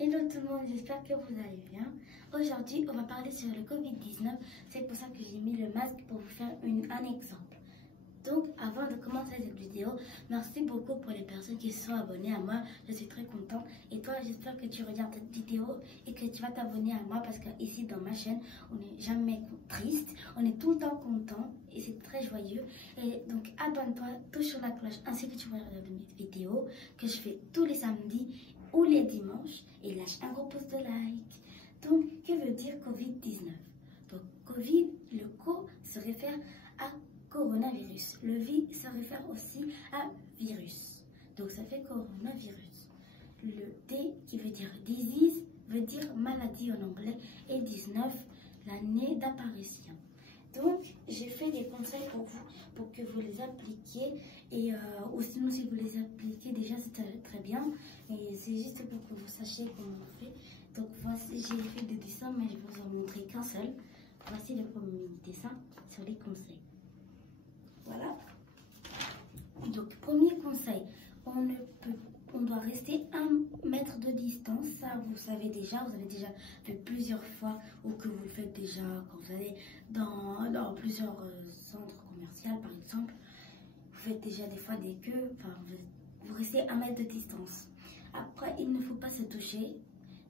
Hello tout le monde, j'espère que vous allez bien. Aujourd'hui, on va parler sur le Covid-19. C'est pour ça que j'ai mis le masque pour vous faire un exemple. Donc, avant de commencer cette vidéo, merci beaucoup pour les personnes qui se sont abonnées à moi. Je suis très contente. Et toi, j'espère que tu regardes cette vidéo et que tu vas t'abonner à moi parce qu'ici, dans ma chaîne, on n'est jamais triste. On est tout le temps content et c'est très joyeux. Et donc, abonne-toi, touche sur la cloche ainsi que tu vas regarder mes vidéos que je fais tous les samedis ou les dimanches et lâche un gros pouce de like. Donc, que veut dire Covid-19? Donc, Covid, le co se réfère à coronavirus. Le vi se réfère aussi à virus. Donc, ça fait coronavirus. Le D qui veut dire disease veut dire maladie en anglais et 19, l'année d'apparition. Donc, j'ai fait des conseils pour vous, pour que vous les appliquiez. Et ou sinon, si vous les appliquez déjà, c'est très bien. Et c'est juste pour que vous sachiez comment on fait. Donc, voici, j'ai fait des dessins, mais je vous en montrer qu'un seul. Voici le premier dessin sur les conseils. Voilà. Donc, premier conseil, on doit rester 1 mètre de distance. Ça, vous savez déjà, vous avez déjà fait plusieurs fois ou que vous le faites déjà quand vous allez dans plusieurs centres commerciaux, par exemple. Vous faites déjà des fois des queues, enfin, vous restez 1 mètre de distance. Après, il ne faut pas se toucher.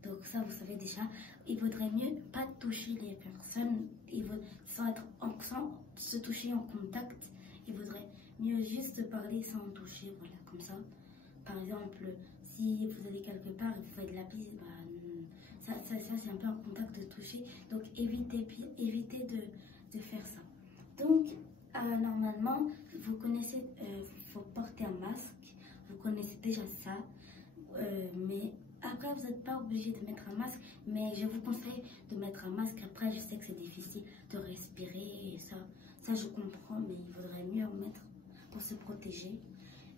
Donc ça, vous savez déjà, il vaudrait mieux pas toucher les personnes, sans se toucher en contact. Il vaudrait mieux juste parler sans toucher, voilà, comme ça. Par exemple, si vous allez quelque part et vous faites de la bise, ça c'est un peu en contact de toucher. Donc évitez de faire ça. Donc normalement, vous connaissez, faut porter un masque. Vous connaissez déjà ça, mais après, vous n'êtes pas obligé de mettre un masque, mais je vous conseille de mettre un masque. Après, je sais que c'est difficile de respirer, et ça je comprends, mais il vaudrait mieux en mettre pour se protéger.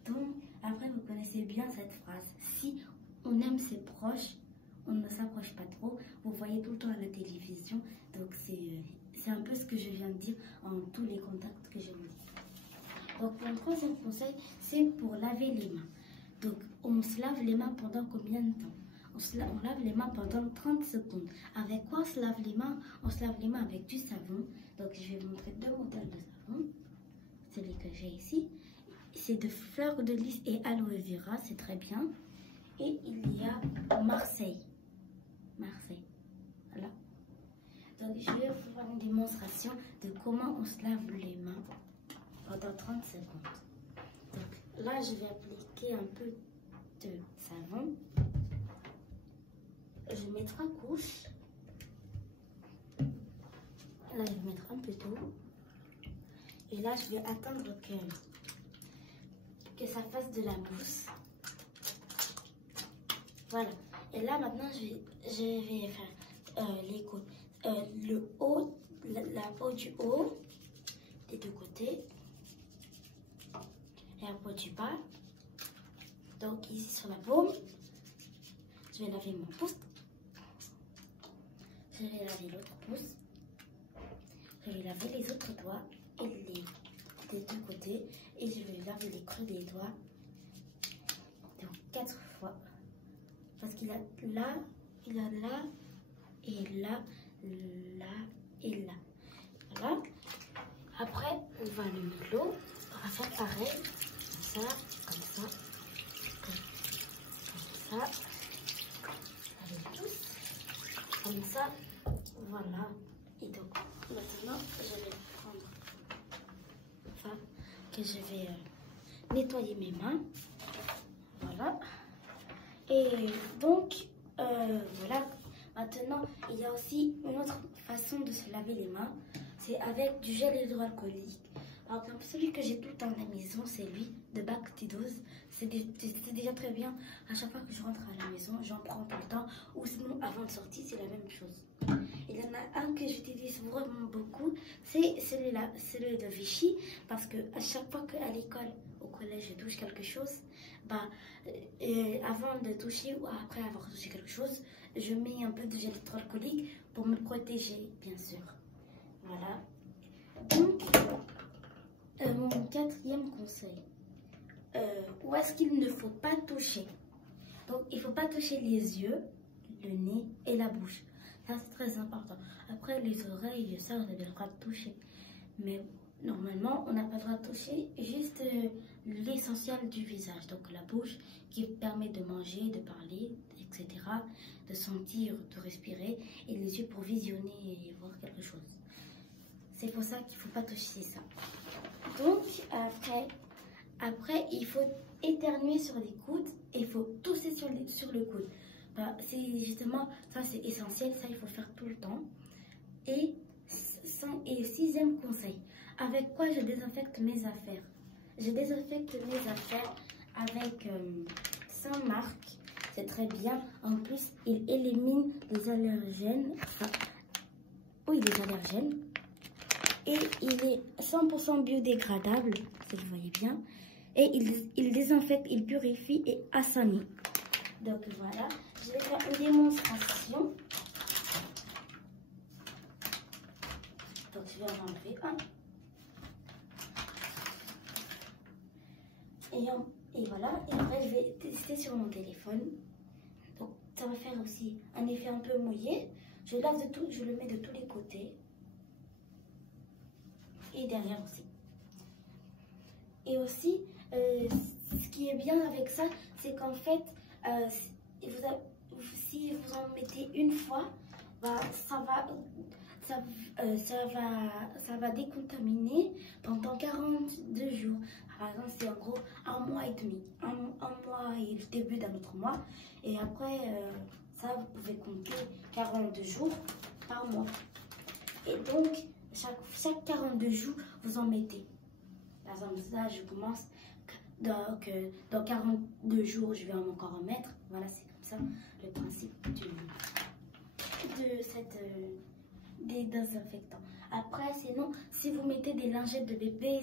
Donc, après, vous connaissez bien cette phrase. Si on aime ses proches, on ne s'approche pas trop. Vous voyez tout le temps à la télévision. Donc, c'est un peu ce que je viens de dire en tous les contacts que je vous dis. Donc, mon troisième conseil, c'est pour laver les mains. Donc, on se lave les mains pendant combien de temps? On lave les mains pendant 30 secondes. Avec quoi on se lave les mains? On se lave les mains avec du savon. Donc, je vais vous montrer 2 modèles de savon. Celui que j'ai ici. C'est de fleurs de lys et aloe vera, c'est très bien. Et il y a Marseille. Voilà. Donc, je vais vous faire une démonstration de comment on se lave les mains pendant 30 secondes. Donc, là, je vais appliquer un peu de savon. Je mets 3 couches. Là, je vais mettre un peu d'eau. Et là, je vais attendre que ça fasse de la mousse. Voilà. Et là, maintenant, je vais faire les côtes. Le haut, la peau du haut, des 2 côtés. Et la peau du bas. Donc, ici sur la paume, je vais laver mon pouce. Je vais laver l'autre pouce. Je vais laver les autres doigts et des 2 côtés. Et je vais laver les creux des doigts. Donc 4 fois. Parce qu'il a là, il a là, et là, là, et là. Voilà. Après, on va le mettre l'eau. On va faire pareil. Comme ça, comme ça, comme ça. Avec tous. Comme ça. Voilà. Et donc, maintenant, je vais prendre ça, que je vais nettoyer mes mains. Voilà. Et donc, voilà. Maintenant, il y a aussi une autre façon de se laver les mains. C'est avec du gel hydroalcoolique. Par exemple, celui que j'ai tout le temps à la maison, c'est lui, de Bactidose. C'est déjà très bien. À chaque fois que je rentre à la maison, j'en prends tout le temps. Ou sinon, avant de sortir, c'est la même chose. Il y en a un que j'utilise vraiment beaucoup. C'est celui-là, celui de Vichy. Parce que à chaque fois qu'à l'école, au collège, je touche quelque chose, avant de toucher ou après avoir touché quelque chose, je mets un peu de gel hydroalcoolique pour me protéger, bien sûr. Voilà. Donc, mon 4e conseil. Où est-ce qu'il ne faut pas toucher? Donc, il ne faut pas toucher les yeux, le nez et la bouche. Ça, c'est très important. Après, les oreilles, ça, vous avez le droit de toucher. Mais normalement, on n'a pas le droit de toucher juste l'essentiel du visage. Donc, la bouche qui permet de manger, de parler, etc. De sentir, de respirer. Et les yeux pour visionner et voir quelque chose. C'est pour ça qu'il ne faut pas toucher ça. Donc, après, il faut éternuer sur les coudes et il faut tousser sur le coude. Bah, c'est justement, ça c'est essentiel, ça il faut faire tout le temps. Et sixième conseil, avec quoi je désinfecte mes affaires? Je désinfecte mes affaires avec Saint-Marc, c'est très bien. En plus, il élimine les allergènes. Enfin, oui, les allergènes. Et il est 100% biodégradable, si vous voyez bien. Et il désinfecte, il purifie et assainit. Donc voilà, je vais faire une démonstration. Donc je vais en enlever un. Et voilà, et après je vais tester sur mon téléphone. Donc ça va faire aussi un effet un peu mouillé. Je lave de tout, je le mets de tous les côtés. Et derrière aussi. Et aussi, ce qui est bien avec ça, c'est qu'en fait, si vous en mettez une fois, bah, ça va décontaminer pendant 42 jours. Par exemple, c'est en gros un mois et demi. Un mois et le début d'un autre mois. Et après, ça, vous pouvez compter 42 jours par mois. Et donc, chaque 42 jours, vous en mettez. Par exemple, là, je commence. Donc, dans 42 jours, je vais encore en mettre. Voilà, c'est comme ça le principe des désinfectants. Après, sinon, si vous mettez des lingettes de bébé,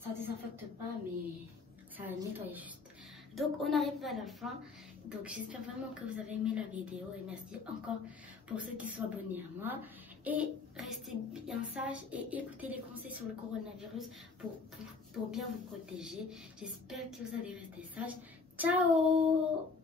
ça désinfecte pas, mais ça nettoie juste. Donc, on arrive à la fin. Donc, j'espère vraiment que vous avez aimé la vidéo. Et merci encore pour ceux qui sont abonnés à moi. Et restez bien sages et écoutez les conseils sur le coronavirus pour bien vous protéger. J'espère que vous allez rester sages. Ciao!